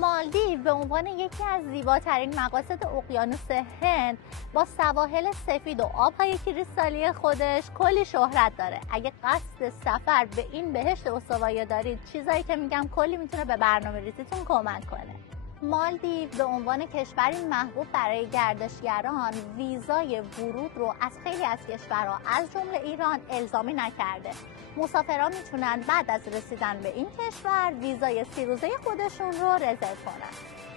مالدیو به عنوان یکی از زیباترین مقاصد اقیانوس هند با سواحل سفید و آبهای کریستالی خودش کلی شهرت داره. اگه قصد سفر به این بهشت استوایی دارید، چیزایی که میگم کلی میتونه به برنامه‌ریزیتون کمک کنه. مالدیو به عنوان کشوری محبوب برای گردشگران ویزای ورود رو از خیلی از کشورها از جمله ایران الزامی نکرده. مسافران میتونن بعد از رسیدن به این کشور ویزای 30 روزه خودشون رو رزرو کنن.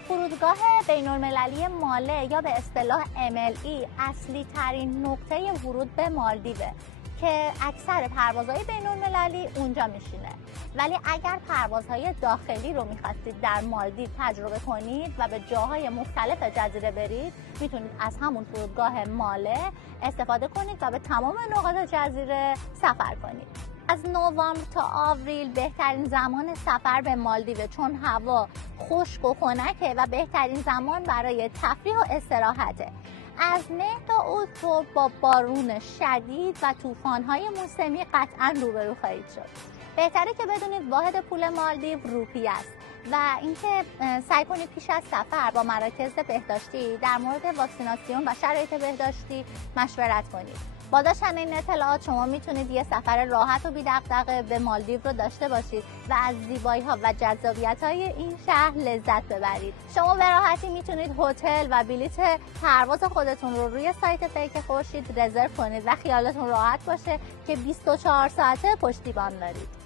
فرودگاه بین‌المللی ماله یا به اصطلاح MLE اصلی ترین نقطه ورود به مالدیوه که اکثر پروازهای بین‌المللی اونجا میشینه. ولی اگر پروازهای داخلی رو میخواستید در مالدیو تجربه کنید و به جاهای مختلف جزیره برید، میتونید از همون فرودگاه ماله استفاده کنید و به تمام نقاط جزیره سفر کنید. از نوامبر تا آوریل بهترین زمان سفر به مالدیو، چون هوا خشک و خنکه و بهترین زمان برای تفریح و استراحته. از مه تا اکتبر با بارون شدید و طوفان‌های موسمی قطعاً روبرو خواهید شد. بهتره که بدونید واحد پول مالدیو روپیه است و اینکه سعی کنید پیش از سفر با مراکز بهداشتی در مورد واکسیناسیون و شرایط بهداشتی مشورت کنید. با داشتن این اطلاعات شما میتونید یه سفر راحت و بی‌دغدغه به مالدیو رو داشته باشید و از زیبایی‌ها و جذابیت‌های این شهر لذت ببرید. شما به راحتی میتونید هتل و بلیت پرواز خودتون رو روی سایت فیک خورشید رزرو کنید و خیالتون راحت باشه که 24 ساعته پشتیبان دارید.